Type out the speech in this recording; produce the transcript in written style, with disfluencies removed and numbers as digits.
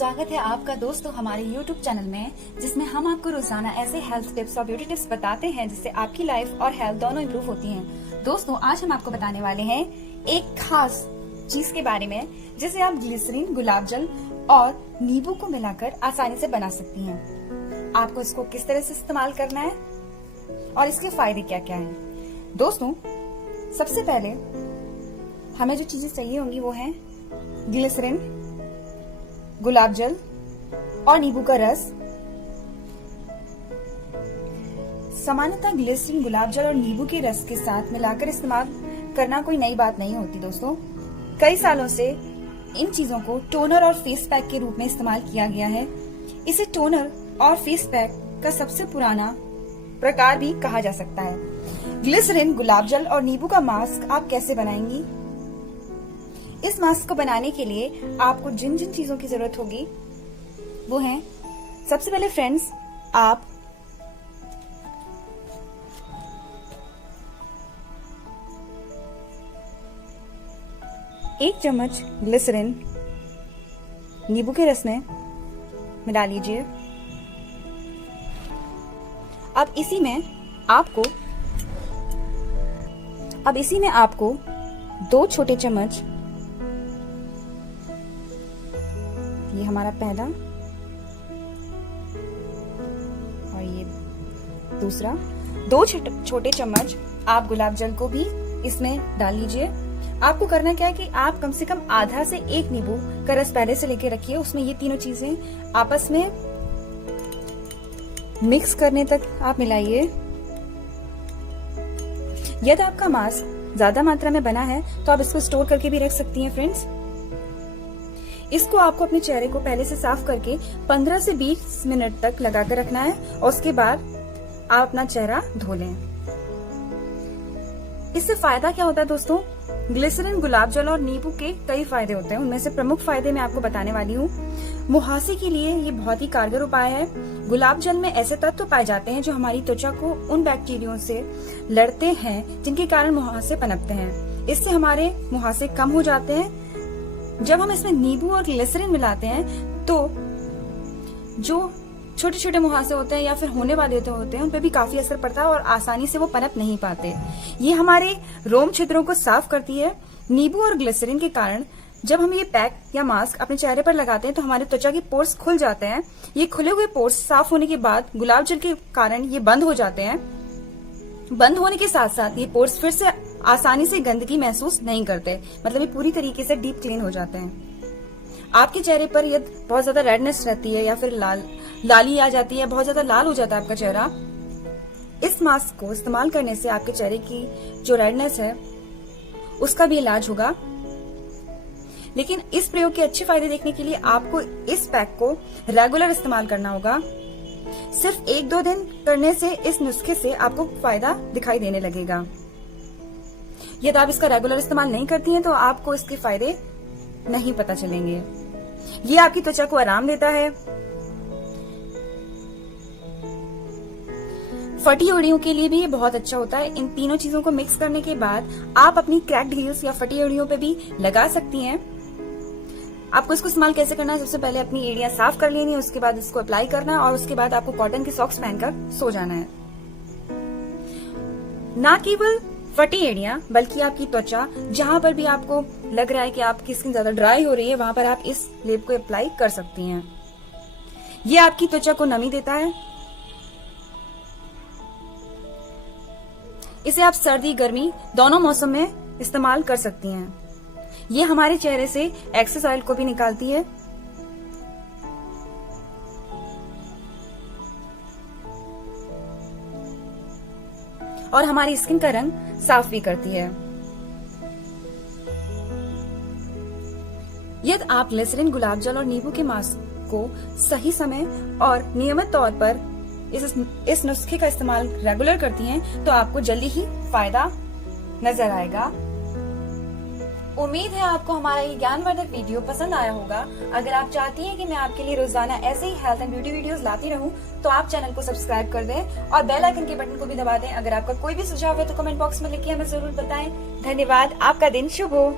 स्वागत है आपका दोस्तों हमारे YouTube चैनल में, जिसमें हम आपको रोजाना ऐसे हेल्थ टिप्स और ब्यूटी टिप्स बताते हैं जिससे आपकी लाइफ और हेल्थ दोनों इम्प्रूव होती हैं। दोस्तों आज हम आपको बताने वाले हैं एक खास चीज के बारे में जिसे आप ग्लिसरीन, गुलाब जल और नींबू को मिलाकर आसानी से बना सकती हैं। आपको इसको किस तरह से इस्तेमाल करना है और इसके फायदे क्या क्या हैं। दोस्तों सबसे पहले हमें जो चीजें चाहिए होंगी वो है ग्लिसरीन, गुलाब जल और नींबू का रस। सामान्यतः ग्लिसरीन, गुलाब जल और नींबू के रस के साथ मिलाकर इस्तेमाल करना कोई नई बात नहीं होती। दोस्तों कई सालों से इन चीजों को टोनर और फेस पैक के रूप में इस्तेमाल किया गया है। इसे टोनर और फेस पैक का सबसे पुराना प्रकार भी कहा जा सकता है। ग्लिसरीन, गुलाब जल और नींबू का मास्क आप कैसे बनाएंगी? इस मास्क को बनाने के लिए आपको जिन जिन चीजों की जरूरत होगी वो है, सबसे पहले फ्रेंड्स आप एक चम्मच ग्लिसरीन नींबू के रस में मिला लीजिए। अब इसी में आपको 2 छोटे चम्मच, ये हमारा पहला और ये दूसरा, 2 छोटे चम्मच आप गुलाब जल को भी इसमें डाल लीजिए। आपको करना क्या है कि आप कम से कम आधा से 1 नींबू का रस पहले से लेके रखिए। उसमें ये तीनों चीजें आपस में मिक्स करने तक आप मिलाइए। यदि आपका मास्क ज्यादा मात्रा में बना है तो आप इसको स्टोर करके भी रख सकती हैं फ्रेंड्स। इसको आपको अपने चेहरे को पहले से साफ करके 15 से 20 मिनट तक लगाकर रखना है और उसके बाद आप अपना चेहरा धो लें। इससे फायदा क्या होता है दोस्तों? ग्लिसरीन, गुलाब जल और नींबू के कई फायदे होते हैं। उनमें से प्रमुख फायदे मैं आपको बताने वाली हूँ। मुहासे के लिए ये बहुत ही कारगर उपाय है। गुलाब जल में ऐसे तत्व पाए जाते हैं जो हमारी त्वचा को उन बैक्टीरिया से लड़ते हैं जिनके कारण मुहासे पनपते हैं। इससे हमारे मुहासे कम हो जाते हैं। जब हम इसमें नींबू और ग्लिसरीन मिलाते हैं तो जो छोटे छोटे मुहासे होते हैं या फिर होने वाले होते हैं उन पे भी काफी असर पड़ता है और आसानी से वो पनप नहीं पाते। ये हमारे रोम छिद्रों को साफ करती है। नींबू और ग्लिसरीन के कारण जब हम ये पैक या मास्क अपने चेहरे पर लगाते हैं तो हमारे त्वचा के पोर्स खुल जाते हैं। ये खुले हुए पोर्स साफ होने के बाद गुलाब जल के कारण ये बंद हो जाते हैं। बंद होने के साथ साथ ये पोर्स फिर से आसानी से गंदगी महसूस नहीं करते, मतलब ये पूरी तरीके से डीप क्लीन हो जाते हैं। आपके चेहरे पर यदि बहुत ज्यादा रेडनेस रहती है या फिर लाली आ जाती है, बहुत ज्यादा लाल हो जाता है आपका चेहरा, इस मास्क को इस्तेमाल करने से आपके चेहरे की जो रेडनेस है उसका भी इलाज होगा। लेकिन इस प्रयोग के अच्छे फायदे देखने के लिए आपको इस पैक को रेगुलर इस्तेमाल करना होगा। सिर्फ 1-2 दिन करने से इस नुस्खे से आपको फायदा दिखाई देने लगेगा। यदि आप इसका रेगुलर इस्तेमाल नहीं करती हैं तो आपको इसके फायदे नहीं पता चलेंगे। ये आपकी त्वचा को आराम देता है। फटी एड़ियों के लिए भी ये बहुत अच्छा होता है। इन तीनों चीजों को मिक्स करने के बाद आप अपनी क्रैक्ड हील्स या फटी एड़ियों पे भी लगा सकती हैं। आपको इसको इस्तेमाल कैसे करना है? सबसे पहले अपनी एड़ियां साफ कर लेनी है, उसके बाद इसको अप्लाई करना है और उसके बाद आपको कॉटन के सॉक्स पहनकर सो जाना है। ना केवल फटी एड़ियां बल्कि आपकी त्वचा जहां पर भी आपको लग रहा है कि आपकी स्किन ज्यादा ड्राई हो रही है वहां पर आप इस लेप को अप्लाई कर सकती हैं। ये आपकी त्वचा को नमी देता है। इसे आप सर्दी गर्मी दोनों मौसम में इस्तेमाल कर सकती हैं। ये हमारे चेहरे से एक्सेस ऑयल को भी निकालती है। और हमारी स्किन का रंग साफ भी करती है। यदि आप ग्लिसरीन, गुलाब जल और नींबू के मास्क को सही समय और नियमित तौर पर इस नुस्खे का इस्तेमाल रेगुलर करती हैं तो आपको जल्दी ही फायदा नजर आएगा। उम्मीद है आपको हमारा ये ज्ञानवर्धक वीडियो पसंद आया होगा। अगर आप चाहती हैं कि मैं आपके लिए रोजाना ऐसे ही हेल्थ एंड ब्यूटी वीडियोस लाती रहूं तो आप चैनल को सब्सक्राइब कर दें और बेल आइकन के बटन को भी दबा दें। अगर आपका कोई भी सुझाव है तो कमेंट बॉक्स में लिखिए, हमें जरूर बताएं। धन्यवाद। आपका दिन शुभ हो।